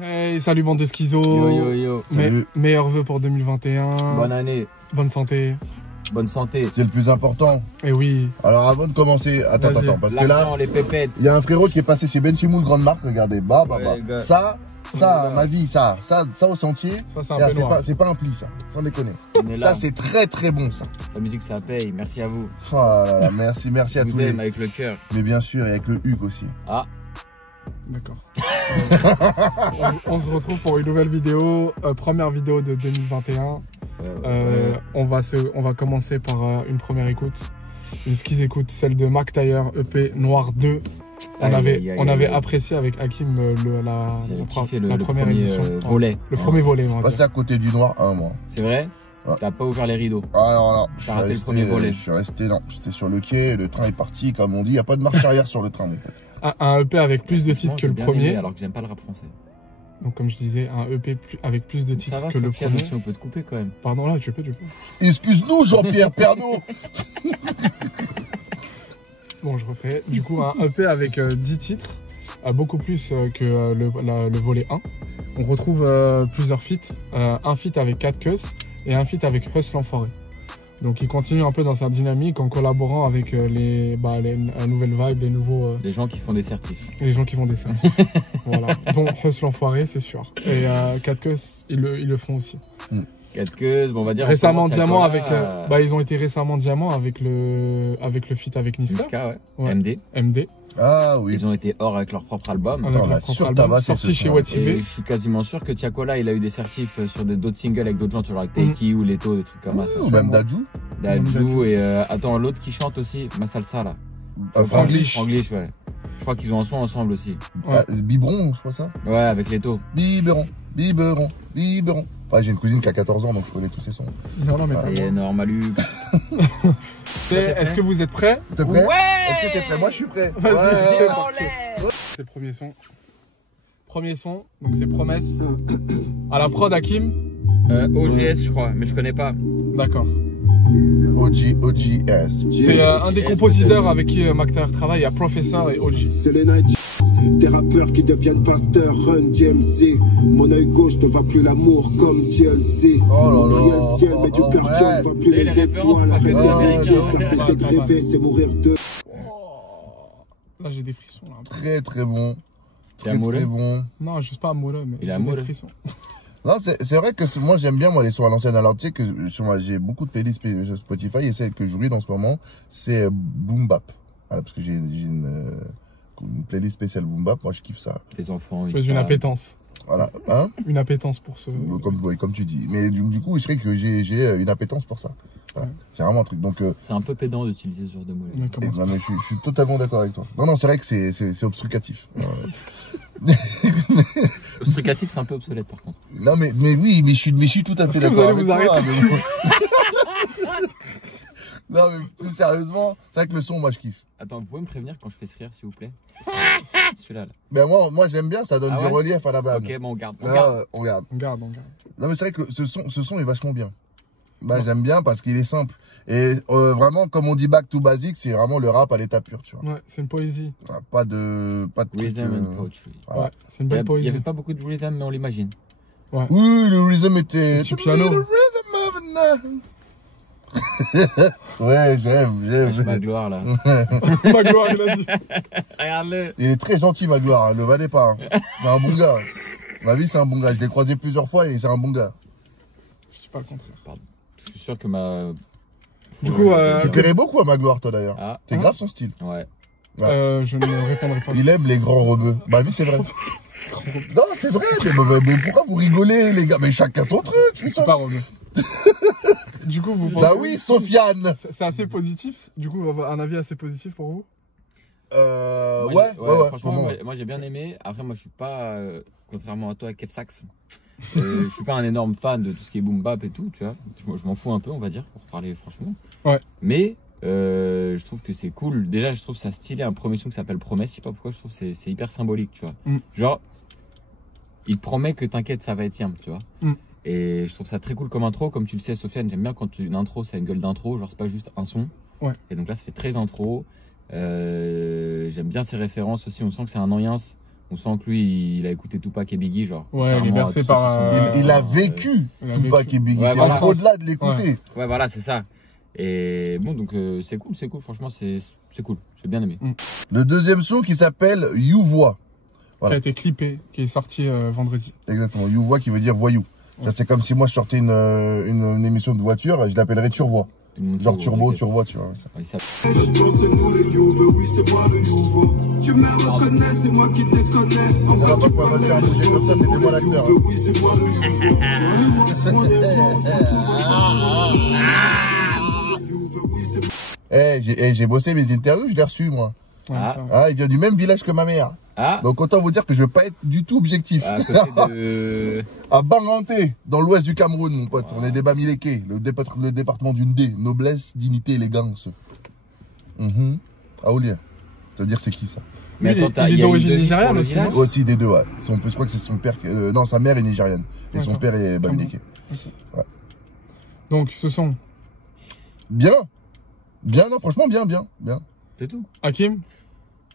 Hey, salut bande de schizos. Yo yo yo. Meilleurs vœux pour 2021. Bonne année. Bonne santé. Bonne santé. C'est le plus important. Et oui. Alors avant de commencer, attends, parce que là, les pépettes. il y a un frérot qui est passé chez Benchimoul, grande marque, regardez, Ouais, ça, ma vie, ça au sentier, Ça c'est un peu noir. c'est pas un pli ça, sans déconner. On est Ça là. c'est très très bon ça. La musique ça paye. Merci à vous. Oh là là, merci Je à vous tous les... aime avec le cœur. Mais bien sûr, et avec le Huc aussi. Ah. D'accord. on se retrouve pour une nouvelle vidéo, première vidéo de 2021. On va commencer par une première écoute. Une skiz écoute, celle de Mac Taylor, EP Noir 2. On avait apprécié avec Hakim la première édition. Volet. Le premier volet, on va Passé dire. à côté du noir, moi. C'est vrai? Ouais. T'as pas ouvert les rideaux. Ah non, non, T'as raté le premier volet. Je suis resté, non, j'étais sur le quai, le train est parti, comme on dit, il n'y a pas de marche arrière sur le train, mon pote. Un EP avec plus de titres que le premier. Alors que j'aime pas le rap français. Donc comme je disais, un EP avec plus de titres Ça va, que le Sofiane, premier. si on peut te couper quand même. Pardon là, tu peux du coup. Excuse-nous Jean-Pierre Pernaut. Bon, je refais. Du coup, un EP avec 10 titres, beaucoup plus que le volet 1. On retrouve plusieurs feats, un feat avec 4 Keus et un feat avec Hustle L'Enfoiré. Donc il continue un peu dans sa dynamique en collaborant avec les nouvelles vibes, les nouveaux... Les gens qui font des certifs. les gens qui vont des certifs. Voilà. Dont Hustle L'Enfoiré, c'est sûr. Et 4 Keus, ils le font aussi. 4 queues, bon, on va dire. Récemment diamant avec... ils ont été récemment diamant avec le feat avec Niska. Niska, ouais. Ouais. MD. Ah oui. Ils ont été or avec leur propre album. Avec Attends, leur là, propre sur album, Tabac, c'est sorti ce chez soir. Watibé. Et je suis quasiment sûr que Tiakola, il a eu des certifs sur d'autres singles avec d'autres gens, tu vois, avec Taiki ou Leto, des trucs comme ça. Ou même Dadju. Dadju et attends, l'autre qui chante aussi, ma salsa là. Franglish. Franglish, ouais. Je crois qu'ils ont un son ensemble aussi. Ouais. Biberon, je crois ça. Ouais, avec Leto. Biberon. Enfin, j'ai une cousine qui a 14 ans, donc je connais tous ses sons. Non, mais Ça y est, Normalu. Est-ce que vous êtes prêts? T'es prêt? Ouais. Est-ce que t'es prêt? Moi, je suis prêt. Vas-y, Ouais. c'est parti. C'est le premier son. Premier son, donc c'est Promesse. À la prod, Hakim. OGS, je crois, mais je connais pas. D'accord. OGS. C'est un des compositeurs avec qui Mac Taylor travaille, il y a Professor et OG. C'est les Night des rappeurs qui deviennent pasteurs, Run DMC. Mon œil gauche ne va plus l'amour comme TLC. Oh là là. Prier le ciel, mais du quartier on ne va plus Les les références, étoiles. ça fait Arrête de d'américain, l'américain. ce qu'a fait c'est de rêver, c'est mourir de. Là, j'ai des frissons. Là. Très très bon. T'es amoureux? Très bon. Non, juste pas amoureux, mais Il est j'ai des amoureux. frissons. Non, c'est vrai que moi j'aime bien moi les sons à l'ancienne. Alors tu sais que j'ai beaucoup de playlists Spotify et celle que je read en ce moment c'est Boom Bap. Voilà, parce que j'ai une playlist spéciale Boom Bap. Moi je kiffe ça. Les enfants. Je fais une appétence. Voilà, hein? Une appétence pour ce... Comme tu dis. Mais du coup, je dirais que j'ai une appétence pour ça. Voilà. Ouais. J'ai vraiment un truc. Donc, C'est un peu pédant d'utiliser ce genre de mots. Mais comment ça? non, mais je suis totalement d'accord avec toi. Non, c'est vrai que c'est obstrucatif. Obstrucatif, c'est un peu obsolète par contre. Non, mais oui, mais je suis tout à fait Est-ce que vous d'accord. allez vous avec toi, arrêter mais- Non, mais plus sérieusement, c'est vrai que le son, moi, je kiffe. Attends, vous pouvez me prévenir quand je fais ce rire, s'il vous plaît? Celui-là, là. Ben moi j'aime bien, ça donne Ah du ouais relief à la vanne. Ok, bon, on garde. Ah, on regarde. On garde. Non, mais c'est vrai que ce son est vachement bien. Bah, j'aime bien parce qu'il est simple. Et vraiment, comme on dit back to basic, c'est vraiment le rap à l'état pur, tu vois. Ouais, c'est une poésie. Pas de truc, Rhythm and poetry. voilà. Ouais, c'est une Il belle n'y poésie. avait pas beaucoup de rhythm, mais on l'imagine. Oui, le rhythm était... Le petit piano. The rhythm of a night. Ouais, j'aime. C'est ma gloire, là. Ma gloire, il a dit. Regarde-le. Il est très gentil, ma gloire, hein, le valez pas. Hein. C'est un bon gars. Ma vie, c'est un bon gars. Je l'ai croisé plusieurs fois et c'est un bon gars. Je dis pas le contraire. Pardon. Je suis sûr que ma... Du coup, Tu plairais beaucoup à ma gloire, toi, d'ailleurs. Ah, T'es grave son style. ouais. je ne répondrai pas. Il aime les grands rebeux. Bah oui, c'est vrai. Non, c'est vrai. Mais pourquoi vous rigolez, les gars? Mais chacun son truc. Je suis pas rebeu. Du coup, vous pensez... Bah oui, Sofiane. C'est assez positif. Du coup, un avis assez positif pour vous? Ouais. Franchement, moi j'ai bien aimé. Après, moi je suis pas, contrairement à toi, Kev Sax, je suis pas un énorme fan de tout ce qui est boom bap et tout, tu vois. Je m'en fous un peu, on va dire, pour parler franchement. Ouais. Mais je trouve que c'est cool. Déjà, je trouve ça stylé. Un premier son qui s'appelle Promesse. Je sais pas pourquoi, je trouve que c'est hyper symbolique, tu vois. Genre, il te promet que t'inquiète, ça va être simple, tu vois. Et je trouve ça très cool comme intro. Comme tu le sais, Sofiane, j'aime bien quand une intro, ça a une gueule d'intro. Genre, c'est pas juste un son. Ouais. Et donc là, ça fait très intro. J'aime bien ses références aussi. On sent que c'est un anciens. On sent que lui, il a écouté Tupac et Biggie, genre. Ouais, il est bercé par... Il a vécu Tupac et Biggie. Ouais, C'est voilà. au-delà de l'écouter. Ouais, voilà, c'est ça. Et bon, donc c'est cool. Franchement, c'est cool. J'ai bien aimé. Le deuxième son qui s'appelle You Vois. Voilà. Qui a été clippé, qui est sorti vendredi. Exactement. You Vois qui veut dire voyou. Ouais. C'est comme si moi je sortais une émission de voiture, je l'appellerais Turbo. Genre turbo, tu vois, tu vois. Ouais, ça... C'est nous le Youve, oui c'est moi le Youve. Tu me reconnais, c'est moi qui te connais. En vrai tu peux me faire bouger comme ça, c'était moi l'acteur. Oui c'est moi le Youve. J'ai bossé mes interviews, je l'ai reçu moi. Il vient du même village que ma mère. Donc autant vous dire que je vais pas être du tout objectif. À côté de... À Banganté, dans l'ouest du Cameroun, mon pote. On est des Bamileke, le département d'une D. Noblesse, dignité, élégance. Aoulia. Ça veut dire c'est qui ça? Mais attends, il est d'origine nigériane aussi, non? Aussi des deux, ouais. Je crois que c'est son père. Non, sa mère est nigériane. Et son père est Bamileke. Ouais. Donc ce son. Bien. Bien, non, franchement, bien. C'est tout. Hakim?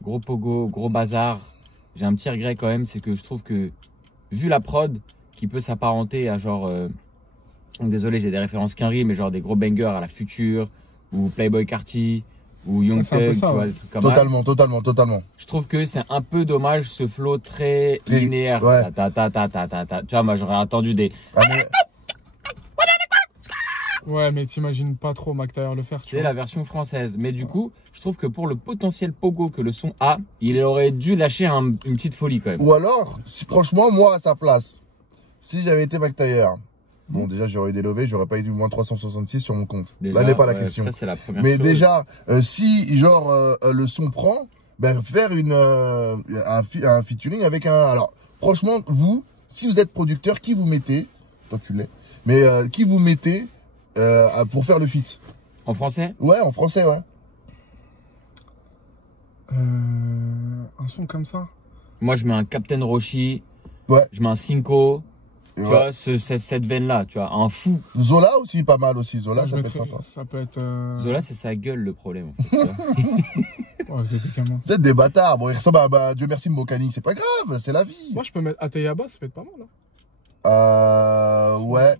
Gros pogo, gros bazar. J'ai un petit regret quand même, c'est que je trouve que, vu la prod, qui peut s'apparenter à genre... désolé, j'ai des références qu'un mais genre des gros bangers à la Future, ou Playboy Carti, ou Young Thug, tu vois, des trucs comme ça. Totalement. Je trouve que c'est un peu dommage ce flow très linéaire. Ouais. Tu vois, moi j'aurais attendu des... Ouais, mais t'imagines pas trop Mac Taylor le faire. C'est la version française. Mais du coup, je trouve que pour le potentiel pogo que le son a, il aurait dû lâcher une petite folie quand même. Ou alors, si franchement, moi à sa place, si j'avais été Mac Taylor, bon déjà j'aurais délevé, j'aurais pas eu du moins 366 sur mon compte. Déjà, là n'est pas la question. Ça, c'est la première mais chose. déjà, si genre le son prend, ben faire un featuring avec un... Alors franchement, vous, si vous êtes producteur, qui vous mettez, toi tu l'es, mais qui vous mettez pour faire le feat? En français? Ouais, en français, ouais. Un son comme ça. Moi, je mets un Captain Roshi. Ouais. Je mets un Cinco. Et tu ouais. vois, cette veine-là, tu vois, un fou. Zola aussi, pas mal aussi. Zola, ça peut être sympa. Ça peut être... Zola, c'est sa gueule le problème. Ouais, vous êtes comment? Vous êtes des bâtards. Bon, il ressemble à Dieu merci Mbokani. C'est pas grave, c'est la vie. Moi, je peux mettre Ateyaba, ça peut être pas mal. Hein. Ouais,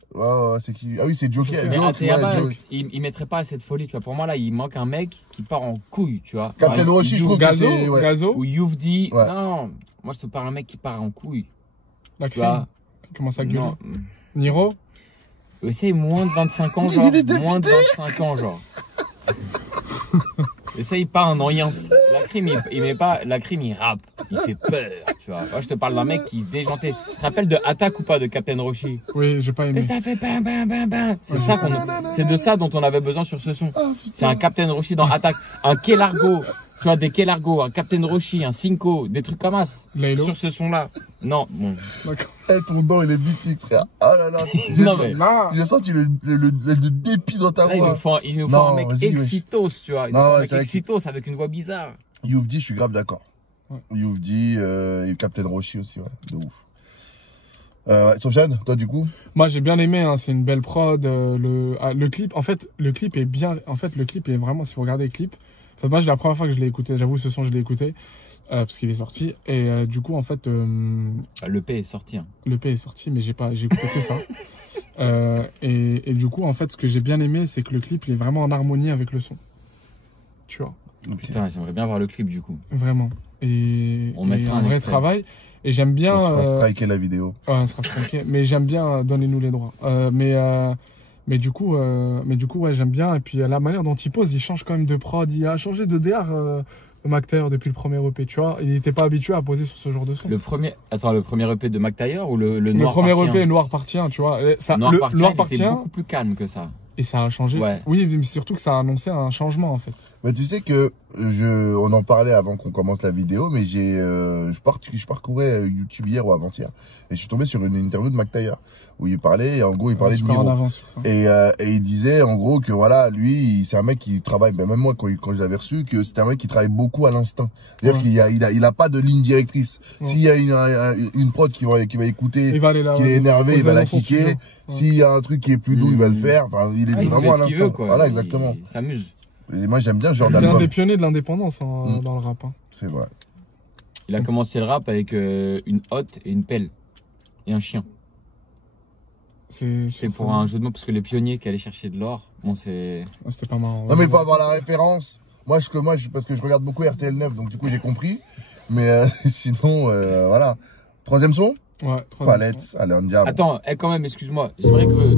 c'est qui? Ah oui, c'est Joker. Mais Ateyaba, il mettrait pas assez de folie, tu vois. Pour moi, là, il manque un mec qui part en couille, tu vois. Captain Roshi, je trouve que c'est... Ouais. Gazo ou Youvdi. Ouais. Non, moi, je te parle un mec qui part en couille. La crime. Qui commence à gueuler. Niro. Essaye moins de 25 ans, genre. Moins de 25 ans, genre. Essaye pas un noyance. La crime, il met pas. La crime, il rappe. Il fait peur, tu vois. Moi, je te parle d'un mec qui déjanté. Tu te rappelles de Attaque ou pas de Captain Roshi? Oui, j'ai pas aimé. Et ça fait bam bam bam bam. C'est de ça dont on avait besoin sur ce son. C'est un Captain Roshi dans Attaque. Un Kelargo. Tu vois, des Kelargo, un Captain Roshi, un Cinco, des trucs comme ça. Sur ce son-là. Non, bon. D'accord. Ton dent, il est mythique, frère. Ah là là. J'ai senti le dépit dans ta voix. Il nous faut un mec exitos, tu vois. Il nous faut un mec exitos avec une voix bizarre. Youvdi, je suis grave d'accord. Ouais. Youvdi, et Captain Roshi aussi, ouais. De ouf. Sofiane, toi du coup? Moi j'ai bien aimé, hein, c'est une belle prod. Le clip, en fait, le clip est bien. En fait, le clip est vraiment, si vous regardez le clip. En fait, moi, c'est la première fois que je l'ai écouté. J'avoue, ce son, je l'ai écouté. Parce qu'il est sorti. Et du coup, en fait. L'EP est sorti. Hein. L'EP est sorti, mais j'ai écouté que ça. Et du coup, en fait, ce que j'ai bien aimé, c'est que le clip, il est vraiment en harmonie avec le son. Tu vois. Putain, j'aimerais bien voir le clip du coup. Vraiment. Et on mettra un vrai travail. Et j'aime bien. On sera striker la vidéo. Ouais, on sera striker. Mais j'aime bien, donnez-nous les droits. Mais du coup, ouais, j'aime bien. Et puis la manière dont il pose, il change quand même de prod. Il a changé de DR, Mac Taylor, depuis le premier EP, tu vois. Il n'était pas habitué à poser sur ce genre de son. Le premier EP de Mac Taylor ou le Noir Partie 1? Le premier EP, Noir Partie 1, tu vois. Noir Partie 1 était beaucoup plus calme que ça. Et ça a changé. Ouais. Oui, mais surtout que ça a annoncé un changement, en fait. Mais tu sais que on en parlait avant qu'on commence la vidéo, mais je parcourais YouTube hier ou avant-hier et je suis tombé sur une interview de Mac Taylor où il parlait, et en gros il parlait de Niro et il disait en gros que voilà, lui c'est un mec qui travaille, ben même moi quand je l'avais reçu, que c'était un mec qui travaille beaucoup à l'instinct, c'est-à-dire qu'il a pas de ligne directrice. S'il y a une prod qui va écouter, qu'il est énervé, il va la kicker. S'il y a un truc qui est plus doux, il va le faire. Enfin, il est vraiment à l'instant. Voilà, exactement. Il s'amuse. Et moi j'aime bien ce genre d'album. C'est un des pionniers de l'indépendance dans le rap. Hein. C'est vrai. Il a commencé le rap avec une hotte et une pelle. Et un chien. C'est pour un jeu de mots parce que les pionniers qui allaient chercher de l'or, bon c'est... C'était pas marrant. Non mais il faut avoir la référence. Moi, parce que je regarde beaucoup RTL 9, donc du coup j'ai compris. Mais sinon, voilà. Troisième son? Ouais, Palette, allez, on diable. Attends, quand même, excuse-moi, j'aimerais que...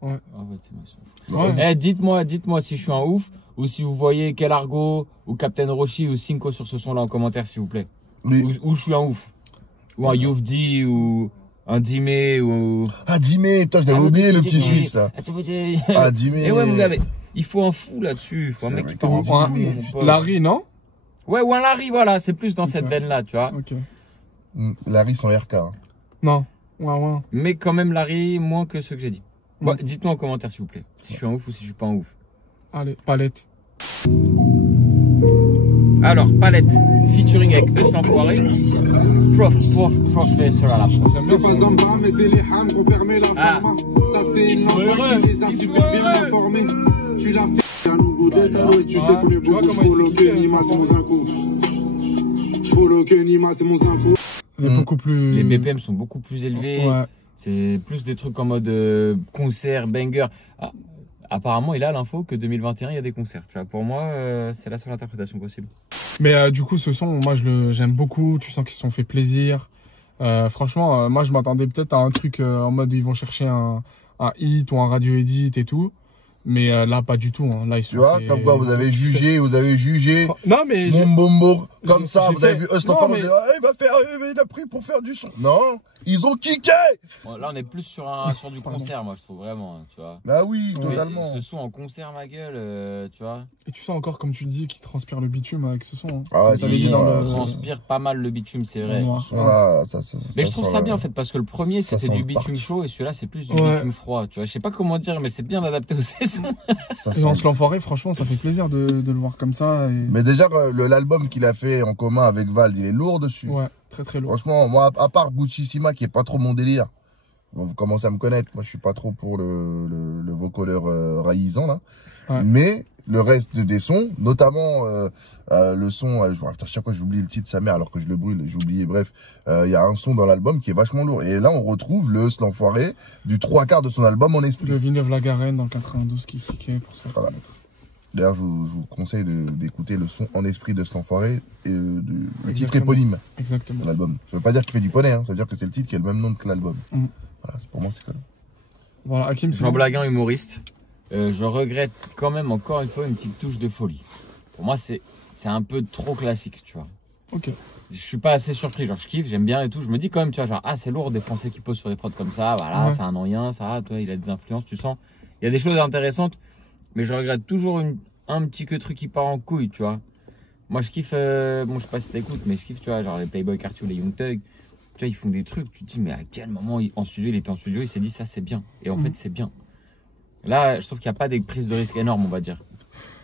Ouais. Dites-moi si je suis un ouf ou si vous voyez quel Argo ou Captain Roshi ou Cinco sur ce son-là en commentaire, s'il vous plaît. Ou je suis un ouf. Ou un Youfdi ou un Dimé ou... Ah, Dimé, putain, je l'avais oublié, le petit Suisse, là. Ah, Dimé. Et ouais, mon gars, mais il faut un fou là-dessus. Il faut un mec qui part en fou. Larry, non? Ouais, ou un Larry, voilà, c'est plus dans cette veine-là, tu vois. Ok. Larry sans RK. Hein. Non. Ouais. Mais quand même, Larry, moins que ce que j'ai dit. Bon, dites-moi en commentaire, s'il vous plaît, si je suis un ouf ou si je suis pas un ouf. Allez, Palette. Alors, Palette, featuring avec Eus l'enfoiré. Professeur à la prochaine. C'est pas Zamba, mais c'est les hams qui ont fermé la pharma. Ça, c'est une lance qui les a super bien informés. Tu l'as fait à Logo des Alouettes, tu sais qu'on est beaucoup. Je follow que Nima, c'est mon zinco. Je follow que Nima, c'est mon zinco. Beaucoup plus... Les BPM sont beaucoup plus élevés. Ouais. C'est plus des trucs en mode concert, banger. Ah, apparemment, il a l'info que 2021, il y a des concerts. Tu vois, pour moi, c'est la seule interprétation possible. Mais du coup, ce son, moi, j'aime beaucoup. Tu sens qu'ils se sont fait plaisir. Franchement, moi, je m'attendais peut-être à un truc en mode ils vont chercher un hit ou un radio edit et tout. Mais là, pas du tout. Hein. Là, ils sont tu vois, comme quoi vous avez jugé. Non, mais comme ça, vous avez vu Eustapha, il a pris pour faire du son. Non, ils ont kické. Bon, là, on est plus sur du concert, moi, je trouve vraiment, tu vois. Ah oui, totalement. Ce son en concert, ma gueule, tu vois. Et tu sens encore, comme tu le dis, qu'il transpire le bitume avec ce son. Hein. Ah ouais, il transpire pas mal le bitume, c'est vrai. Mais je trouve ça bien, en fait, parce que le premier, c'était du bitume chaud et celui-là, c'est plus du bitume froid, tu vois. Je sais pas comment dire, mais c'est bien adapté aux saisons. Et on se l'enfoiré, franchement, ça fait plaisir de le voir comme ça. Et... Mais déjà, l'album qu'il a fait en commun avec Val, il est lourd dessus. Ouais, très lourd. Franchement, moi, à part Gucci-Sima, qui est pas trop mon délire, vous commencez à me connaître, moi je suis pas trop pour le vocodeur raillisant là. Ouais. Mais le reste des sons, notamment le son, chaque fois j'oublie le titre de sa mère alors que je le brûle, j'ai oublié, bref, il y a un son dans l'album qui est vachement lourd. Et là on retrouve le l'enfoiré du 3/4 de son album en esprit. De Villeneuve-la-Garenne dans 92 qui kickait pour ça. Voilà. D'ailleurs je vous conseille d'écouter le son en esprit de cet enfoiré et le titre éponyme de l'album. Ça veut pas dire qu'il fait du poney, hein, ça veut dire que c'est le titre qui a le même nom que l'album. Voilà, pour moi c'est cool. Voilà, Hakim, Jean Blaguin, humoriste. Je regrette quand même encore une fois une petite touche de folie. Pour moi, c'est un peu trop classique, tu vois. Ok. Je suis pas assez surpris, genre je kiffe, j'aime bien et tout. Je me dis quand même, tu vois, genre c'est lourd des Français qui posent sur des prods comme ça, voilà, c'est un noyen, ça, toi, il a des influences, tu sens. Il y a des choses intéressantes, mais je regrette toujours un petit truc qui part en couille, tu vois. Moi, je kiffe, bon, je sais pas si t'écoutes, mais je kiffe, tu vois, genre les Playboy Carty ou les Young Thug. Tu vois, ils font des trucs, tu te dis, mais à quel moment il était en studio, il s'est dit, ça c'est bien. Et en fait, c'est bien. Là, je trouve qu'il n'y a pas des prises de risque énormes, on va dire.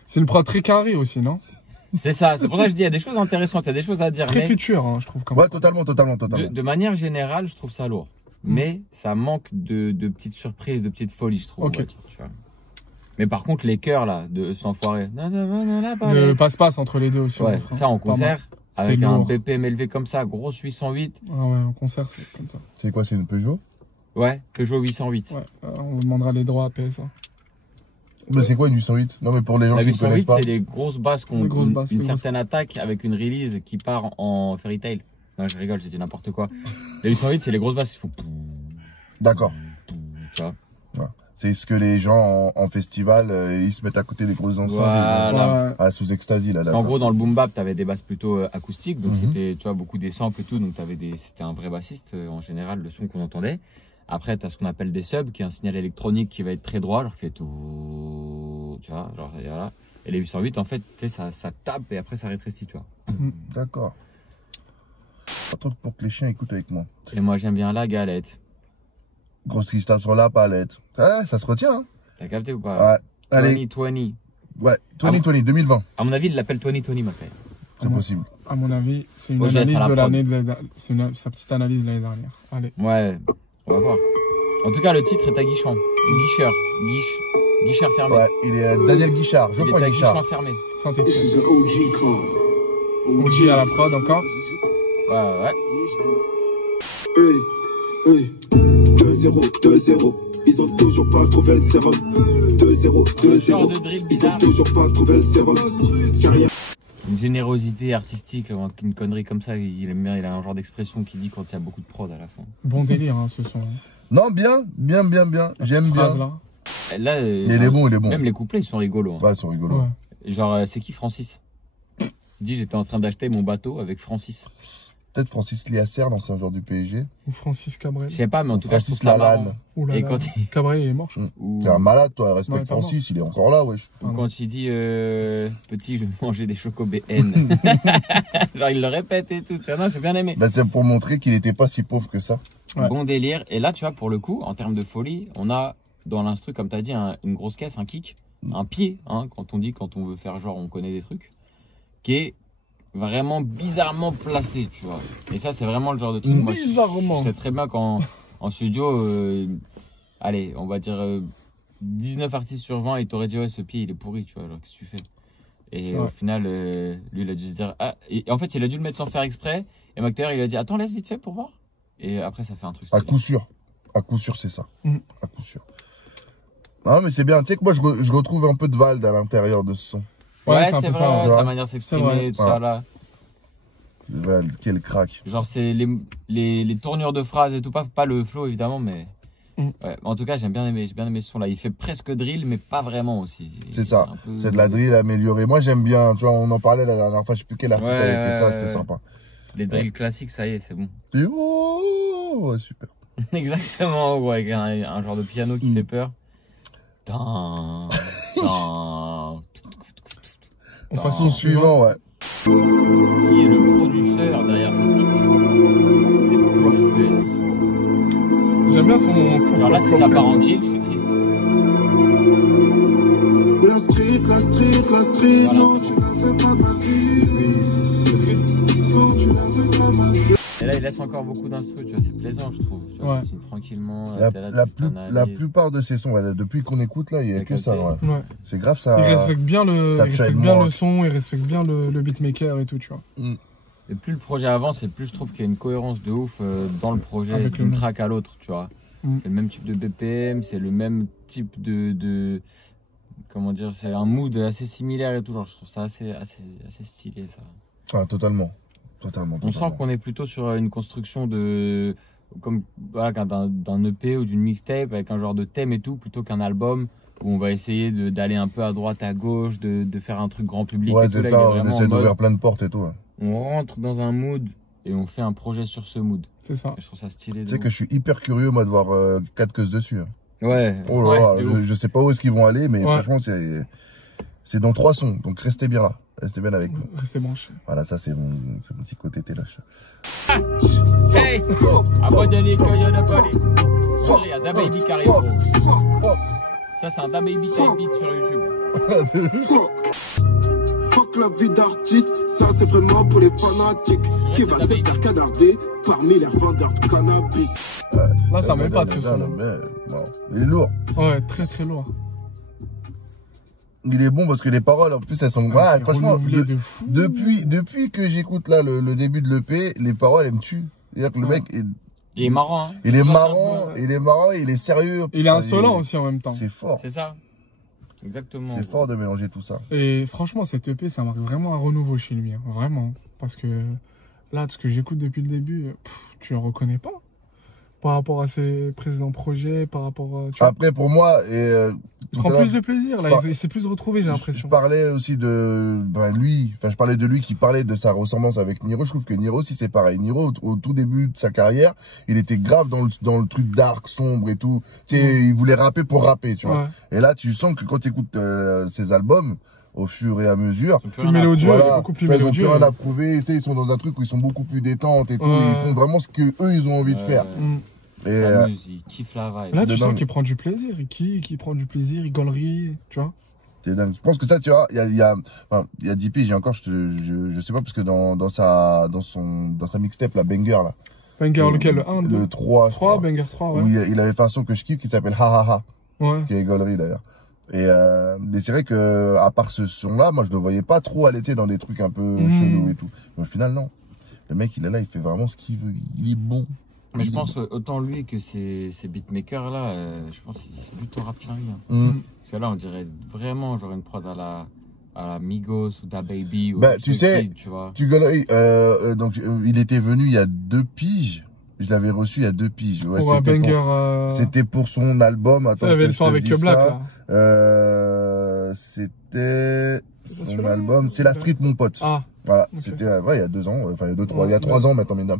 C'est une prod très carrée aussi, non? C'est ça, c'est pour ça que je dis, il y a des choses intéressantes, il y a des choses à dire. Très futur, hein, je trouve. Ouais, totalement. De manière générale, je trouve ça lourd. Mais ça manque de petites surprises, de petites folies, je trouve. Okay. Tu vois. Mais par contre, les chœurs, là, de s'enfoirer. Le passe-passe entre les deux aussi. Ouais, ça en concert, avec un BPM élevé comme ça, grosse 808. Ah ouais, en concert, c'est comme ça. C'est quoi, c'est une Peugeot? Ouais, Peugeot 808. Ouais, on demandera les droits à PSA. Mais c'est quoi une 808? Non, mais pour les gens qui ne connaissent pas. C'est les grosses basses qui ont une certaine attaque avec une release qui part en fairy tale. Non, je rigole, j'ai dit n'importe quoi. Les 808, c'est les grosses basses qui font. D'accord. Tu vois. Ouais. C'est ce que les gens en festival, ils se mettent à côté des grosses enceintes. Voilà. Sous ecstasy, là. En gros, dans le boom bap, t'avais des basses plutôt acoustiques. Donc c'était, tu vois, beaucoup des samples et tout. Donc c'était un vrai bassiste, en général, le son qu'on entendait. Après, tu as ce qu'on appelle des subs, qui est un signal électronique qui va être très droit, genre fait tout, tu vois, genre voilà. Et les 808, en fait, tu sais, ça tape et après ça rétrécit, tu vois. D'accord. Pas trop pour que les chiens écoutent avec moi. Et moi, j'aime bien la galette. Grosse cristal sur la palette. Ouais, ça se retient, hein. T'as capté ou pas? Ouais. Allez. 2020. Ouais, 2020, 2020. À mon avis, il l'appelle 2020, ma frère. C'est possible. À mon avis, c'est une analyse de l'année, c'est sa petite analyse de l'année dernière. Allez. Ouais. On va voir. En tout cas, le titre est à Guichon. Guichard fermé. Ouais, il est Daniel Guichard. Je crois Guichard. Fermé. OG à la prod encore. Ouais. Hey, 2-0, 2-0. Ils ont toujours pas trouvé le sérum. 2-0, 2-0. Ils ont toujours pas trouvé le sérum. Carrière. Une générosité artistique, une connerie comme ça, il a un genre d'expression qui dit quand il y a beaucoup de prod à la fin. Bon délire, hein, ce son. Non, bien. J'aime bien. Là, il est bon. Même les couplets, ils sont rigolos. Hein. Ouais, ils sont rigolos. Ouais. Genre, c'est qui Francis? Il dit, j'étais en train d'acheter mon bateau avec Francis. Peut-être Francis Liasser, l'ancien joueur du PSG. Ou Francis Cabrel. Je sais pas, mais en tout cas, Francis Lalanne. Et quand Cabrel, il est mort. T'es un malade, toi. Respecte Francis, il est encore là, wesh. Ou quand il dit petit, je vais manger des chocobéennes. Genre, il le répète et tout. Non, j'ai bien aimé. Bah, c'est pour montrer qu'il était pas si pauvre que ça. Ouais. Bon délire. Et là, tu vois, pour le coup, en termes de folie, on a dans l'instru, comme tu as dit, une grosse caisse, un kick, un pied, hein, quand on veut faire genre on connaît des trucs, qui est vraiment bizarrement placé, tu vois. Et ça, c'est vraiment le genre de truc. Moi, bizarrement. Je sais très bien qu'en studio, allez, on va dire 19 artistes sur 20, il t'aurait dit ouais, ce pied il est pourri, tu vois. Alors qu'est-ce que tu fais? Et au final, lui il a dû se dire ah. Et en fait, il a dû le mettre sans faire exprès. Et Macteur, il a dit attends, laisse vite fait pour voir. Et après, ça fait un truc. À coup sûr, c'est ça. À coup sûr. Non, mais c'est bien. Tu sais que moi, je retrouve un peu de Vald à l'intérieur de ce son. Ouais, c'est vrai, sa manière de s'exprimer et tout ça là. Vald, quel crack. Genre, c'est les tournures de phrases et tout, pas le flow évidemment, mais. Ouais, en tout cas, j'ai bien aimé ce son là. Il fait presque drill, mais pas vraiment aussi. C'est ça. C'est de la drill améliorée. Moi, j'aime bien. Tu vois, on en parlait la dernière fois. Je sais plus quel artiste avait fait ça. C'était sympa. Les drills classiques, ça y est, c'est bon. Ouais, super. Exactement, ouais, avec un genre de piano qui fait peur. On passe au suivant, ouais. Qui est le producteur derrière ce titre? C'est Prophet. J'aime bien son. Genre là, si ça part en drill, je suis triste. La street, non, tu ne fais pas ma vie. Non, tu ne fais pas ma vie. Et là, il laisse encore beaucoup d'instru, tu vois, c'est plaisant, je trouve. Tu vois, tranquillement. La plupart de ces sons, depuis qu'on écoute là, il n'y a que ça. Ouais. C'est grave, ça. Il respecte bien le son, il respecte bien le beatmaker et tout, tu vois. Et plus le projet avance, et plus je trouve qu'il y a une cohérence de ouf dans le projet, d'une track à l'autre, tu vois. C'est le même type de BPM, c'est le même type de comment dire, c'est un mood assez similaire et tout. Genre, je trouve ça assez stylé, ça. Ah, totalement. On sent qu'on est plutôt sur une construction de voilà, d'un EP ou d'une mixtape avec un genre de thème et tout, plutôt qu'un album où on va essayer d'aller un peu à droite, à gauche, de faire un truc grand public. Ouais, c'est ça, on essaie d'ouvrir plein de portes et tout. Ouais. On rentre dans un mood et on fait un projet sur ce mood. C'est ça. Et je trouve ça stylé. Tu sais que je suis hyper curieux, moi, de voir 4 queues dessus. Hein. Ouais. Oh là là, je sais pas où est-ce qu'ils vont aller, mais franchement, c'est dans 3 sons, donc restez bien là. Restez bien avec nous. Restez branchés. Voilà, ça c'est mon petit côté téloche. Hey, abonnez-les quand il y en a pas. Il y a Da Baby qui arrive. Ça c'est un Da Baby type beat sur YouTube. Fuck la vie d'artiste, ça c'est vraiment pour les fanatiques. Qui va se faire canarder parmi les vendeurs de cannabis. Là ça m'épate ce son. Il est lourd. Ouais, très très lourd. Il est bon parce que les paroles en plus elles sont franchement depuis que j'écoute là le début de l'EP, les paroles elles me tuent. C'est-à-dire que le mec il est marrant hein. Il est marrant, il est sérieux. Il est insolent aussi en même temps. C'est fort. C'est ça. Exactement. C'est fort de mélanger tout ça. Et franchement cette EP ça marque vraiment un renouveau chez lui, hein. Vraiment, parce que là de ce que j'écoute depuis le début, tu le reconnais pas. Par rapport à ses précédents projets, par rapport à... Après, pour moi... il prend plus de plaisir, là. Il s'est plus retrouvé, j'ai l'impression. Je parlais aussi de lui. Enfin, je parlais de lui qui parlait de sa ressemblance avec Niro. Je trouve que Niro aussi, c'est pareil. Niro, au tout début de sa carrière, il était grave dans le truc dark, sombre et tout. Tu sais, il voulait rapper pour rapper, tu vois. Et là, tu sens que quand tu écoutes ses albums... au fur et à mesure. Plus mélodieux, voilà, beaucoup plus mélodieux. Ils ont plus rien à prouver, ils sont dans un truc où ils sont beaucoup plus détentes et tout. Ils font vraiment ce que eux ils ont envie de faire. Et ils kiffent la vibe. Là, tu sens qu'il prend du plaisir. Qui prend du plaisir, il gaulerie, tu vois. C'est dingue. Je pense que ça, tu vois, il y a DP, j'ai encore, je sais pas, parce que dans sa mixtape, la Banger, là. Banger, lequel? Le 1, 2? Le 3. 3, Banger 3, ouais. Où il avait fait un son que je kiffe qui s'appelle Ha Ha Ha. Ouais. Qui est gaulerie, d'ailleurs. Et c'est vrai que, à part ce son-là, moi, je le voyais pas trop aller dans des trucs un peu chelous et tout. Mais au final, non. Le mec, il est là, il fait vraiment ce qu'il veut. Il est bon. Mais je pense autant lui que ces beatmakers là, je pense qu'ils se butent au rap Quinry. Hein. Parce que là, on dirait vraiment genre une prod à la Migos ou Da Baby. Ou Bah, tu sais, Kid, tu vois. Donc, il était venu il y a 2 piges. Je l'avais reçu il y a 2 piges. Ouais, pour un banger. C'était pour son album. Attends, il y avait le son avec le Black, là. C'était son album. C'est La Street, mon pote. Ah. Voilà. Okay. C'était, il y a 2 ans. Enfin, il y a 3 ans maintenant, mesdames.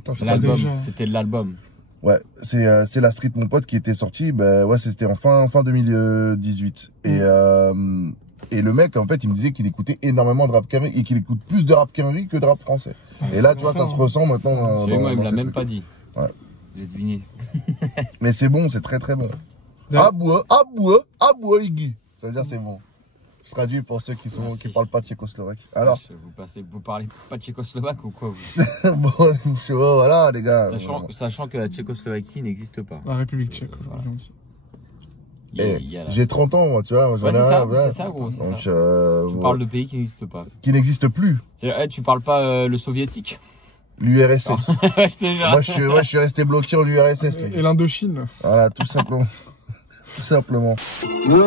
C'était l'album. Ouais, c'est La Street, mon pote qui était sorti. Bah, ouais, c'était en fin 2018. Et le mec, en fait, il me disait qu'il écoutait énormément de rap Quinry et qu'il écoute plus de rap Quinry que de rap français. Et là, tu vois, ça se ressent maintenant. Moi, il me l'a même pas dit. Ouais. J'ai deviné. Mais c'est bon, c'est très très bon. Aboua, Iggy. Ça veut dire c'est bon. Je traduis pour ceux qui parlent pas tchécoslovaque. Alors. Vous parlez pas tchécoslovaque ou quoi vous? Bon, voilà les gars. Sachant que la Tchécoslovaquie n'existe pas. La République tchèque aujourd'hui on dit. J'ai 30 ans moi, tu vois. Ouais, c'est ça gros. Donc, tu parles de pays qui n'existent pas. Qui n'existent plus. Tu parles pas le soviétique? L'URSS. Moi je suis resté bloqué en URSS. Et l'Indochine. Voilà, tout simplement. Tout simplement. Ouais.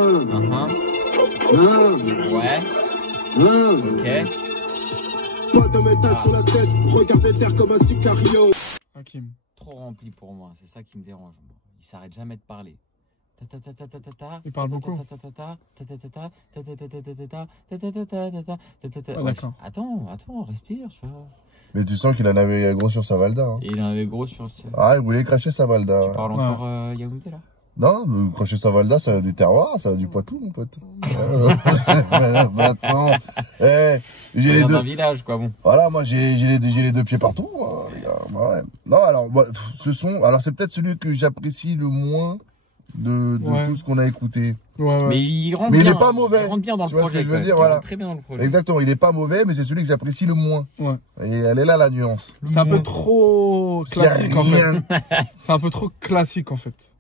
Ok. Pas de métal sur la tête, regarde terre comme un sicario. Hakim. Trop rempli pour moi, c'est ça qui me dérange. Il s'arrête jamais de parler. Il parle beaucoup. Attends, respire, tu vois. Mais tu sens qu'il en avait gros sur sa Valda. Hein. Et il en avait gros sur. Ah, il voulait cracher sa Valda. Tu parles encore Yaoundé là? Non, mais cracher sa Valda, ça a des terroirs, ça a du Poitou, mon pote. Attends, j'ai les deux. Un village, quoi, bon. Voilà, moi j'ai les 2 pieds partout, les gars. Ouais. Non, alors, alors c'est peut-être celui que j'apprécie le moins de tout ce qu'on a écouté. Mais il rentre bien. Mais il est pas mauvais. Il rentre bien dans le projet. Tu vois ce que je veux dire, voilà. Très bien dans le projet. Exactement, il est pas mauvais, mais c'est celui que j'apprécie le moins. Ouais. Et elle est là la nuance. C'est un peu trop classique en fait. C'est un peu trop classique en fait.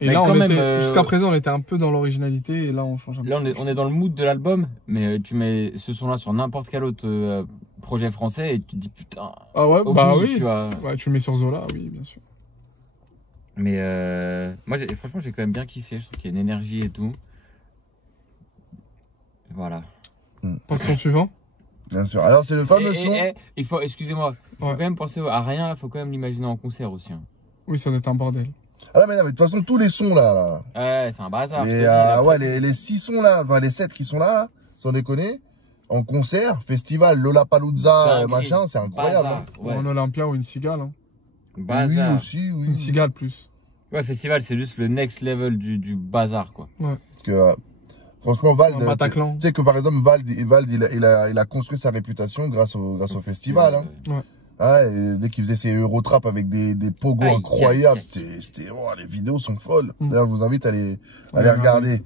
Et mais là, jusqu'à présent, on était un peu dans l'originalité et là, on change un peu. Là, on est dans le mood de l'album, mais tu mets ce son-là sur n'importe quel autre projet français et tu te dis putain. Ah ouais, bah oui. Tu vois. Ouais, tu le mets sur Zola, oui, bien sûr. Mais moi, franchement, j'ai quand même bien kiffé. Je trouve qu'il y a une énergie et tout. Voilà. Passons suivant. Bien sûr. Alors, c'est le fameux son. Il faut, excusez-moi, il faut quand même penser à rien. Il faut quand même l'imaginer en concert aussi. Hein. Oui, ça doit être un bordel. Ah là, mais de toute façon, tous les sons là. Ouais, c'est un bazar. Les 6 sons là, enfin les 7 qui sont là, sans déconner, en concert, festival, Lollapalooza, machin, c'est incroyable. Hein. Ouais. En Olympia ou une cigale. Hein. Bazar. Oui, aussi, oui. Une cigale plus. Ouais, festival, c'est juste le next level du bazar, quoi. Ouais. Parce que, franchement, Vald, tu sais que par exemple, Vald, il a construit sa réputation grâce au festival. Hein. Ouais. Ah, et dès qu'il faisait ses Eurotrap avec des pogos incroyables, c'était, les vidéos sont folles. D'ailleurs, je vous invite à les regarder.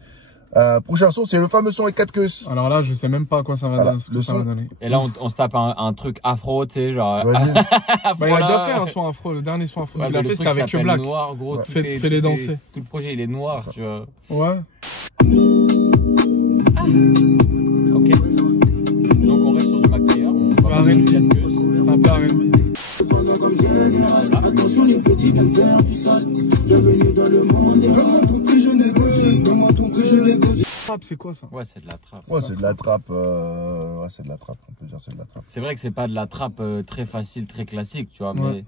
Prochain son, c'est le fameux son avec 4 queues. Alors là, je sais même pas à quoi ça va donner. Et là, on se tape un truc afro, tu sais, genre. Il a déjà fait un son afro, le dernier son afro. Il a fait, c'était avec Black. Noir, gros, Fais-les danser. Tout le projet, il est noir, tu vois. Ouais. Ok. Donc, on reste sur du McTayer. On va R&B. C'est un peu R&B. Attention, les petits viennent faire du sale. Bienvenue dans le monde. Comment ton prix je négocie? Comment ton prix je négocie? C'est quoi ça? Ouais, c'est de la trappe. Ouais, c'est de la trappe. Ouais, c'est de la trappe. On peut dire c'est de la trappe. C'est vrai que c'est pas de la trappe très facile, très classique, tu vois, mais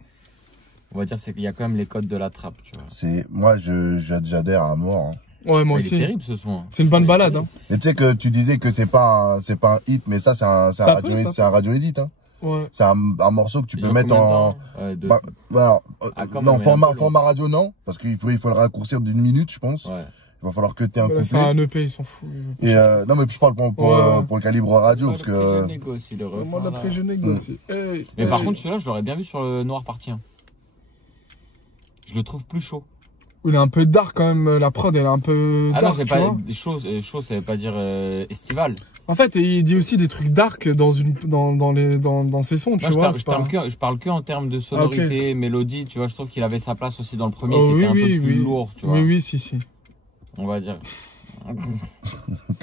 on va dire c'est qu'il y a quand même les codes de la trappe, tu vois. Moi, j'adhère à mort. Hein. Ouais, moi aussi. C'est terrible ce son. C'est une bonne balade. Hein. Et tu sais que tu disais que c'est pas un hit, mais ça, c'est un radio edit. Hein. Ouais. C'est un morceau que tu peux mettre en format radio, non, parce qu'il faut le raccourcir d'1 minute, je pense. Ouais. Il va falloir que tu aies un couplet. C'est un EP, ils s'en foutent. Et non, mais je parle pour le calibre radio, parce que. Moi d'après je négocie. Mais par contre, celui-là, je l'aurais bien vu sur le Noir Parti 1. Je le trouve plus chaud. Il est un peu dark quand même, la prod elle est un peu dark. Ah non, c'est pas des choses, ça veut pas dire estival. En fait, il dit aussi des trucs dark dans ses sons, tu vois. Je parle que en termes de sonorité, mélodie, tu vois. Je trouve qu'il avait sa place aussi dans le premier, qui était un peu plus lourd, tu vois. Oui, si. On va dire.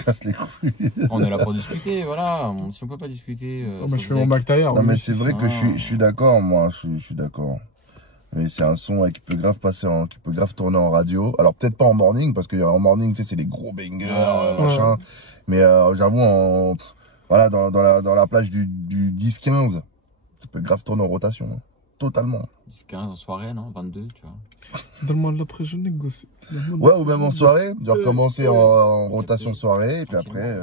Casse les couilles. On est là pour discuter, voilà. Si on peut pas discuter. Je fais mon McTayer. Non, mais c'est vrai que je suis d'accord, moi. Je suis d'accord. Mais c'est un son qui peut grave passer qui peut grave tourner en radio. Alors peut-être pas en morning, parce qu'en morning, tu sais, c'est des gros bangers, machin. Mais j'avoue, voilà, dans la plage du 10-15, ça peut grave tourner en rotation. Hein. Totalement. 10-15 en soirée, non 22, tu vois. Donne-moi de l'après, je négocie. Ouais, ou même en soirée, genre commencer en rotation soirée, et puis après,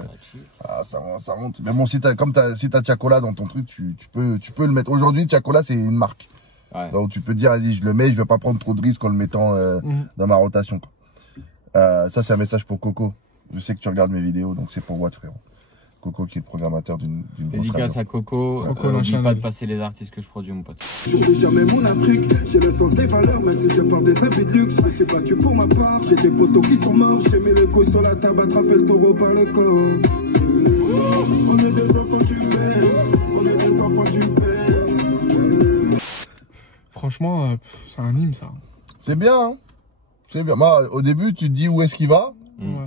ça monte. Mais bon, si t'as Tiakola dans ton truc, tu peux le mettre. Aujourd'hui, Tiakola, c'est une marque. Ouais. Donc tu peux dire, vas-y, je le mets, je vais pas prendre trop de risques en le mettant dans ma rotation. Ça, c'est un message pour Coco. Je sais que tu regardes mes vidéos, donc c'est pour Watt, frérot. Coco qui est le programmateur d'une grosse radio. Dédicace à Coco. N'oublie pas de passer les artistes que je produis, mon pote. Je n'oublie jamais mon Afrique, j'ai le sens des valeurs, même si je pars des habits de luxe. Je me suis battu pour ma part, j'ai des potos qui sont morts. J'ai mis le coup sur la table, attrapé le taureau par le corps. On est des enfants du Benz, on est des enfants du Benz. Franchement, c'est un hymne, ça. C'est bien, hein. C'est bien. Moi, au début, tu te dis où est-ce qu'il va,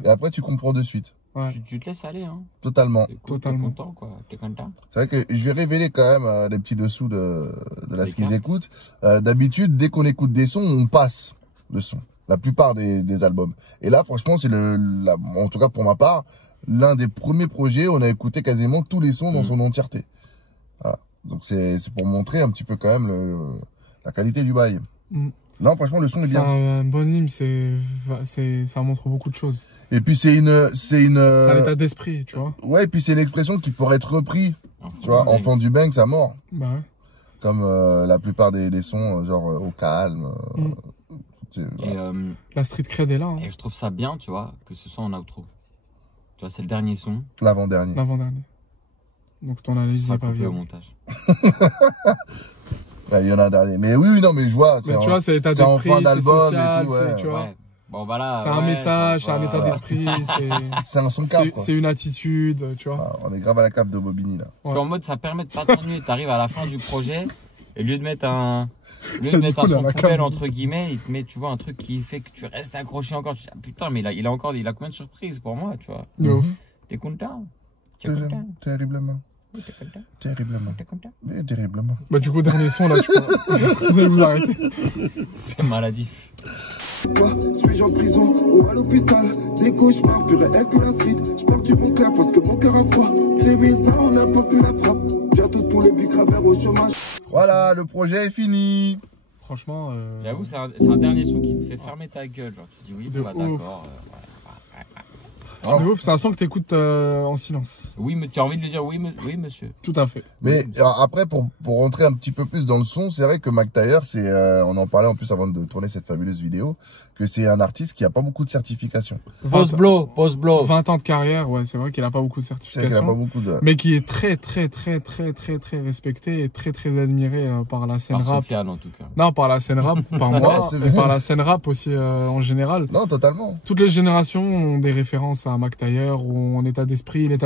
et après, tu comprends de suite. Ouais. Tu te laisses aller, hein. Totalement. Totalement. T'es content, quoi. T'es content. C'est vrai que je vais révéler quand même les petits dessous de ce qu'ils écoutent. D'habitude, dès qu'on écoute des sons, on passe le son. La plupart des albums. Et là, franchement, c'est en tout cas pour ma part, l'un des premiers projets, on a écouté quasiment tous les sons dans son entièreté. Voilà. Donc c'est pour montrer un petit peu quand même la qualité du bail. Non, franchement, le son est bien. C'est un bon hymne, ça montre beaucoup de choses. Et puis c'est un état d'esprit, tu vois. Ouais, et puis c'est l'expression qui pourrait être repris. Tu vois, enfant du bang, ça mort. Bah ouais. Comme la plupart des sons, genre au calme. Voilà. La street cred est là. Hein. Et je trouve ça bien, tu vois, que ce soit en outro. Tu vois, c'est le dernier son. L'avant-dernier. L'avant-dernier. Donc ton analyse n'est pas viable. Au montage. Ouais, il y en a un dernier. Mais oui, non, mais je vois. Mais tu vois, c'est l'état d'esprit, c'est social, tu vois. Ouais. Bon, voilà. C'est un message, c'est un état d'esprit, c'est un son cave, c'est une attitude, tu vois. On est grave à la cave de Bobigny, là. Parce qu'en mode, ça permet de pas t'ennuyer. T'arrives à la fin du projet, et au lieu de mettre un son poubelle, entre guillemets, il te met, tu vois, un truc qui fait que tu restes accroché encore. Tu dis, ah, putain, mais il a combien de surprises pour moi, tu vois. T'es content? Terriblement. Terriblement. T'es content? Terriblement. Bah, du coup, dernier son, là, vous allez vous arrêter. C'est maladif. Suis-je en prison ou à l'hôpital? Des cauchemars, plus réels que la street. Je pars du bon clair parce que mon cœur a froid. 2020, on a pas pu la frappe. Bientôt tous les buts gravèrent au chômage. Voilà, le projet est fini. Franchement, j'avoue, c'est un dernier son qui te fait fermer ta gueule. Genre, tu dis oui, bah d'accord. De ouf, c'est un son que tu écoutes en silence. Oui, mais tu as envie de lui dire oui, monsieur. Tout à fait. Mais après, pour rentrer un petit peu plus dans le son, c'est vrai que McTayer, on en parlait en plus avant de tourner cette fabuleuse vidéo, que c'est un artiste qui a pas beaucoup de certifications. Post-blow. 20 ans de carrière, ouais, c'est vrai qu'il a pas beaucoup de certifications. C'est qu'il a pas beaucoup de... Mais qui est très respecté et très admiré par la scène rap. Par Sofiane, en tout cas. Non, par la scène rap, par moi, et par la scène rap aussi en général. Non, totalement. Toutes les générations ont des références à McTayer ou en état d'esprit. Le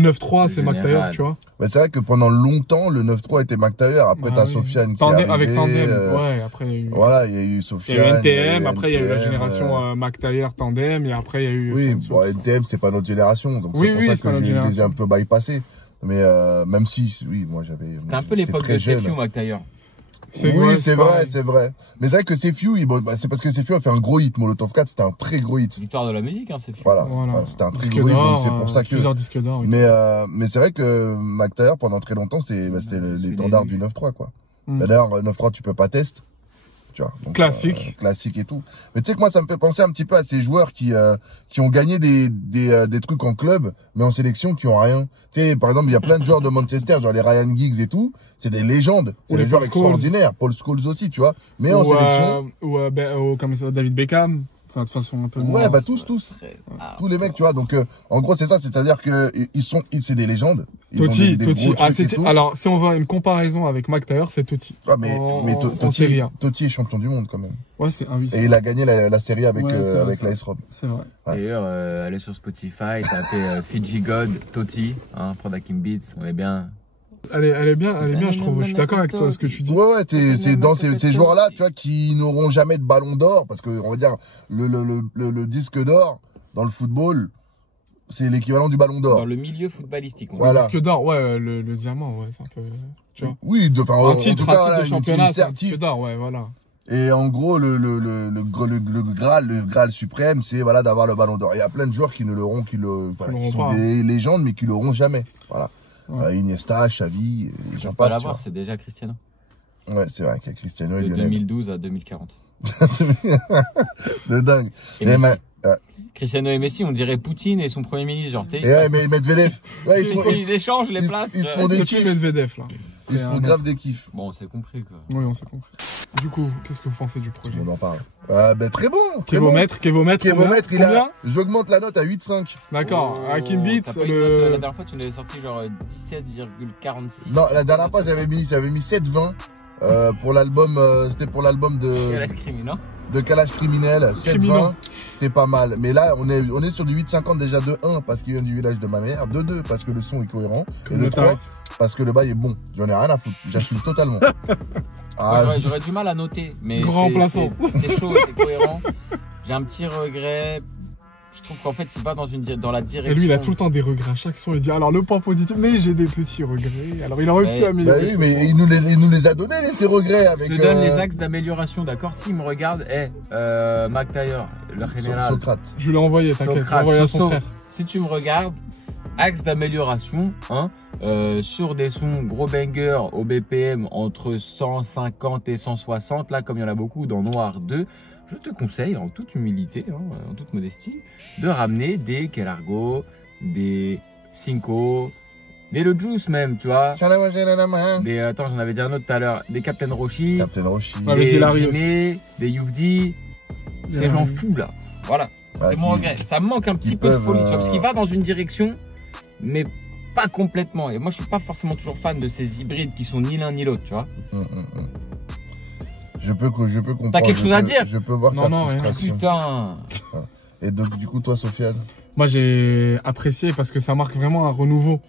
9-3, c'est McTayer, tu vois. Mais c'est vrai que pendant longtemps, le 9-3 était McTayer. Après, t'as Sofiane qui est arrivé. Avec Tandem, ouais. Après, il y a eu... Voilà, il y a eu Sofiane. Il y a eu NTM, après, il y a eu la génération McTayer, Tandem, et après, il y a eu... Oui, bon, NTM, c'est pas notre génération. Donc c'est pour ça que je les ai un peu bypassés. Mais même si, oui, moi, j'avais... C'était un peu l'époque de Sefiu, McTayer. Oui, c'est vrai. Mais c'est vrai que Sefiu, c'est parce que Sefiu a fait un gros hit. Molotov 4, c'était un très gros hit. Victoire de la musique, hein, Sefiu. Voilà. C'était un très gros hit, donc c'est pour ça que... Plusieurs disques d'or. Oui. Mais c'est vrai que McTayer, pendant très longtemps, c'était l'étendard du 9-3, quoi. D'ailleurs, 9-3, tu peux pas tester. Tu vois, donc, classique. Classique et tout. Mais tu sais que moi, ça me fait penser un petit peu à ces joueurs qui ont gagné des trucs en club, mais en sélection qui ont rien. Tu sais, par exemple, il y a plein de joueurs de Manchester, genre les Ryan Giggs et tout. C'est des légendes. C'est des joueurs extraordinaires. Paul Scholes aussi, tu vois. Mais en sélection. Comme ça, David Beckham. Enfin, de façon un peu moins. Ouais, bah tous. Tous les mecs, tu vois. Donc, en gros, c'est ça. C'est-à-dire que c'est des légendes. Totti. Alors, si on veut une comparaison avec McTayer, c'est Totti. Ah, mais Totti est champion du monde, quand même. Ouais, c'est un Et il a gagné la série avec l'Ice Rob. C'est vrai. D'ailleurs, allez sur Spotify, tapez Fiji God, Totti, Product Beats, on est bien. Elle est bien, je trouve. Je suis d'accord avec toi, ce que tu dis. Ouais, c'est dans ces joueurs-là, tu vois, qui n'auront jamais de ballon d'or, parce que, on va dire, le disque d'or, dans le football, c'est l'équivalent du ballon d'or. Dans le milieu footballistique. Voilà. Le disque d'or, ouais, le diamant, ouais, c'est un peu. Tu vois. Oui, Un titre de championnat, c'est un certif. disque d'or, ouais, voilà. Et en gros, le Graal suprême, c'est voilà, d'avoir le ballon d'or. Il y a plein de joueurs qui ne l'auront, qui sont des légendes, mais qui l'auront jamais. Voilà. Ouais. Iniesta, Xavi, j'en pas l'avoir, c'est déjà Cristiano. Ouais, c'est vrai qu'il y a Cristiano de 2012 à 2040. De dingue. Cristiano et Messi, on dirait Poutine et son premier ministre, genre, tu sais. Ouais, mais Medvedev. Ouais, ils échangent les places. Ils se font des kiffs. Medvedev, là. Ils se font grave des kiffs. Bon, on s'est compris, quoi. Oui, on s'est compris. Du coup, qu'est-ce que vous pensez du projet? On en parle. Ben, très bon. Kévomètre, il a. J'augmente la note à 8,5. D'accord. Hakim Beats, La dernière fois, tu nous avais sorti genre 17,46. Non, la dernière fois, j'avais mis 7,20. Pour l'album, c'était pour l'album de Kalash Criminel, 7,20, c'était pas mal. Mais là, on est sur du 8,50 déjà de 1 parce qu'il vient du village de ma mère, de 2 parce que le son est cohérent, et de 3 parce que le bail est bon. J'en ai rien à foutre, j'assume totalement. J'aurais du mal à noter, mais grand remplaçant. C'est chaud, c'est cohérent. J'ai un petit regret. Je trouve qu'en fait, il va dans la direction. Et lui, il a tout le temps des regrets. À chaque son, il dit alors le point positif, mais j'ai des petits regrets. Alors il aurait pu améliorer. Bah oui, mais il nous les a donnés, ces regrets. Avec, je donne les axes d'amélioration, d'accord? S'il me regarde, McTayer, le général. Socrate. Je l'ai envoyé, t'inquiète. Envoyé à son frère. Si tu me regardes, axe d'amélioration, hein, sur des sons gros bangers au BPM entre 150 et 160, là, comme il y en a beaucoup dans Noir 2. Je te conseille, en toute humilité, hein, en toute modestie, de ramener des Kelargo, des Cinco, des Le Juice même, tu vois. Des, attends, j'en avais dit un autre tout à l'heure. Des Captain Roshi. Des Dîner, des Youvdi. Ces gens fous là. Voilà. C'est mon regret. Ça me manque un petit peu de folie, tu vois, parce qu'il va dans une direction, mais pas complètement. Et moi, je suis pas forcément toujours fan de ces hybrides qui sont ni l'un ni l'autre, tu vois. Je peux comprendre. T'as quelque chose à dire? Je peux voir ta frustration. Putain. Et donc, du coup, toi, Sofiane? Moi, j'ai apprécié parce que ça marque vraiment un renouveau.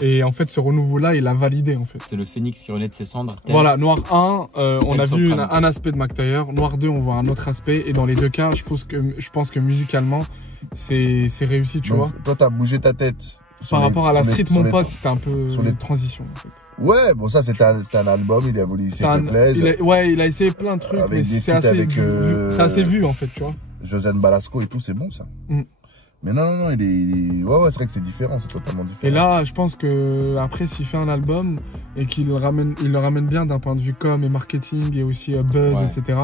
Et en fait, ce renouveau-là, il a validé, en fait. C'est le phénix qui renaît de ses cendres. Voilà, Noir 1, on a vu un aspect de McTayer. Noir 2, on voit un autre aspect. Et dans les deux cas, je pense que musicalement, c'est réussi, tu vois. Toi, t'as bougé ta tête. Par rapport à la street, mon pote, c'était un peu une transition, en fait. Ouais, bon, ça, c'était un album, il a voulu, il s'est fait plaisir. Il a essayé plein de trucs, mais c'est assez vu, en fait, tu vois. Josiane Balasco et tout, c'est bon, ça. Mais non, ouais, c'est vrai que c'est différent, c'est totalement différent. Et là, je pense que après, s'il fait un album et qu'il le ramène bien d'un point de vue com et marketing et aussi buzz, etc.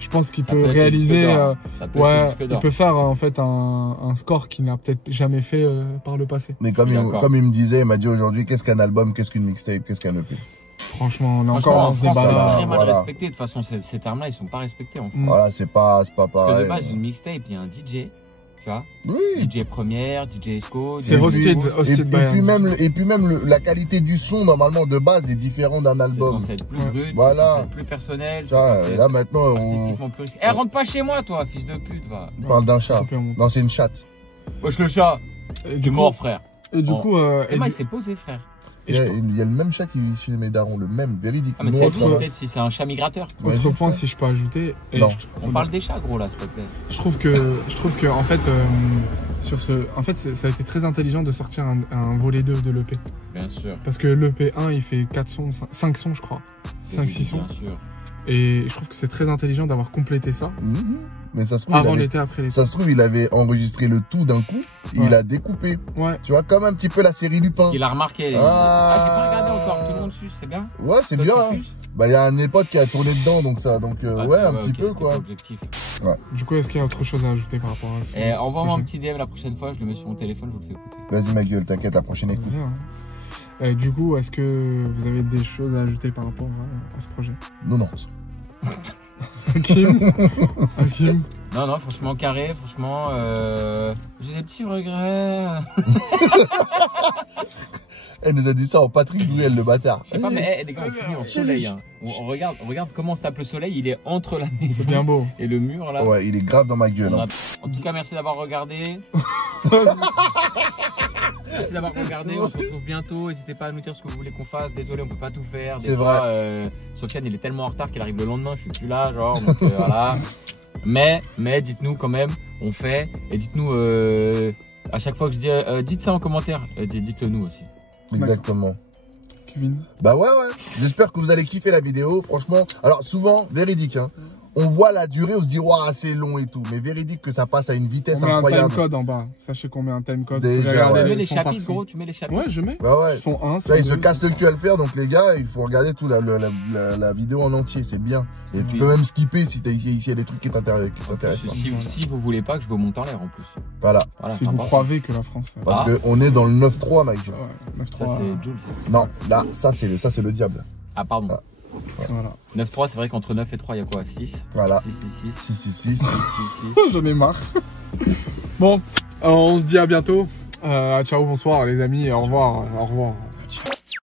Je pense qu'il peut réaliser, il peut faire en fait un score qu'il n'a peut-être jamais fait par le passé. Mais comme il me disait, il m'a dit aujourd'hui, qu'est-ce qu'un album, qu'est-ce qu'une mixtape, qu'est-ce qu'un EP. Franchement, on est encore dans ce débat là. C'est très mal respecté. De toute façon, ces termes-là, ils sont pas respectés en fait. Voilà, c'est pas pareil. Parce que de base, une mixtape, il y a un DJ. Oui. DJ Première, DJ Esco. C'est hosted et puis même la qualité du son normalement de base est différente d'un album. C'est censé être plus brut, voilà. plus personnel. Ça, et là maintenant rentre pas chez moi toi, fils de pute, va. On parle d'un chat. Non, c'est une chatte. Wesh le chat. Du mort frère. Et du coup il s'est posé frère. Il y a le même chat qui vit chez mes darons, le même, véridique. Ah, mais c'est peut-être si c'est un chat migrateur. Autre point, si je peux ajouter. On parle des chats, gros, là, s'il te plaît. Je trouve que en fait, ça a été très intelligent de sortir un volet 2 de l'EP. Bien sûr. Parce que l'EP 1, il fait 4 sons, 5 sons, je crois. 5-6 sons. Bien sûr. Et je trouve que c'est très intelligent d'avoir complété ça. Mais ça se trouve, avant l'été, après l'été. Ça se trouve, il avait enregistré le tout d'un coup, il a découpé. Ouais. Tu vois, comme un petit peu la série Lupin. Il a remarqué. J'ai pas regardé encore, tout le monde suce, c'est bien. Ouais, c'est bien. Bah, il y a un de mes potes qui a tourné dedans, donc ça, un petit peu, quoi. Objectif. Ouais. Du coup, est-ce qu'il y a autre chose à ajouter par rapport à ça? Envoie-moi un petit DM la prochaine fois, je le mets sur mon téléphone, je vous le fais écouter. Vas-y, ma gueule, t'inquiète, la prochaine écoute. Du coup, est-ce que vous avez des choses à ajouter par rapport à ce projet? Non. Hakim. Non, franchement, carré, franchement, j'ai des petits regrets. Elle nous a dit ça en Patrick Bruel, le bâtard. Je sais pas, mais les gars, on finit en soleil. Hein. On regarde comment se tape le soleil, il est entre la maison bien beau. Et le mur là. Ouais, il est grave dans ma gueule. En tout cas, merci d'avoir regardé. Merci d'avoir regardé, on se retrouve bientôt. N'hésitez pas à nous dire ce que vous voulez qu'on fasse. Désolé, on peut pas tout faire. C'est vrai. Sofiane, il est tellement en retard qu'il arrive le lendemain. Je suis plus là, genre. Donc voilà. Mais dites-nous quand même, on fait. Et dites-nous, à chaque fois que je dis, dites ça en commentaire. Dites-le nous aussi. Exactement. Kevin. Bah ouais. J'espère que vous allez kiffer la vidéo. Franchement, alors souvent, véridique, hein. On voit la durée, on se dit, waouh, c'est long et tout. Mais véridique que ça passe à une vitesse incroyable. On met un timecode en bas. Sachez qu'on met un timecode. Déjà, tu mets les chapitres, gros, tu mets les chapitres. Ouais, je mets. Bah ouais. Son 1, là, ils se cassent le cul à le faire. Donc, les gars, il faut regarder toute la vidéo en entier. C'est bien. Et tu peux même skipper si il y a des trucs qui t'intéressent. Si vous voulez pas que je vous monte en l'air en plus. Voilà. Si vous croyez que la France. Parce qu'on est dans le 9-3, Mike. Ouais, 9-3. Ça, c'est Jules. Non, là, ça, c'est le diable. Ah, pardon. Ah. Voilà. 9-3, c'est vrai qu'entre 9 et 3, il y a quoi? 6. Voilà. 6. J'en ai marre. Bon, on se dit à bientôt. Ciao, bonsoir les amis, au revoir.